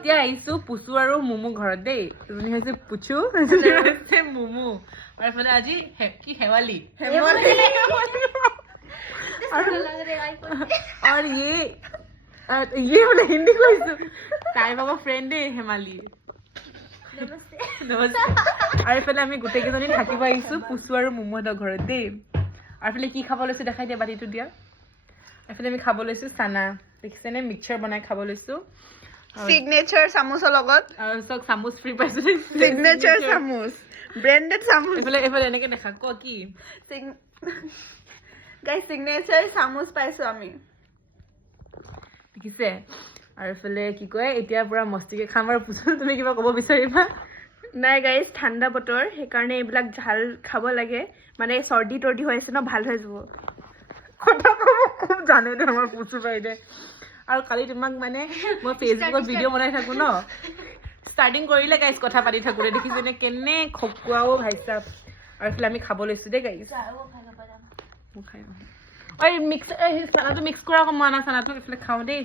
এতিয়া আহিছো পুচু আৰু মুমু ঘৰত দেই এজনী হৈছে পুচু এজনী হৈছে মুমু আৰু এইফালে আজি কি শেৱালি और ये बोले हिंदी কৈছো তাই বাবা ফ্ৰেন্ড দে হেমালি নমস্তে আৰু এইফালে আমি গোটেই কেইজনী থাকিব আহিছো পুচু আৰু মুমুহঁতৰ ঘৰত দেই আৰু এইফালে কি খাব লৈছো দেখাই দিয়া বাটিটো দিয়া এইফালে আমি খাব লৈছো চানা দেখিছেনে মিক্সচাৰ বনাই খাব লৈছো সিগনেচাৰ চামুচৰ লগত আৰু চক চামুচ ফ্ৰী পাইছো সিগনেচাৰ চামুচ ব্ৰেন্ডেড চামুচ এইফালে এনেকে দেখা ক কি গাইস সিগনেচাৰ চামুচ পাইছো আমি দেখিছে আৰু এইফালে কি কয় এতিয়া পুৰা মস্তিকে খাম আৰু পুচু তুমি কিবা ক'ব বিচাৰিবা নাই গাইস ঠাণ্ডা বতৰ সেইকাৰণে এইবিলাক ঝাল খাব লাগে মানে চৰ্দি তৰ্দি হৈ আছে ন ভাল হৈ যাব কথা ক'ব খুব জানে দে আমাৰ পুচু বাইদে আৰু কালি তোমাক মানে মই ফেচবুকত ভিডিঅ' বনাই থাকো ন ষ্টাৰ্টিং কৰিলে গাইছ কথা পাতি থাকোঁতে দেখিছেনে কেনে খকুৱাও ভাইছা আৰু এইফালে আমি খাব লৈছো দেই গাইছ ঐ মিক্স চানাটো মিক্স কৰা আকৌ মই আনা চানাটো এইফালে খাওঁ দেই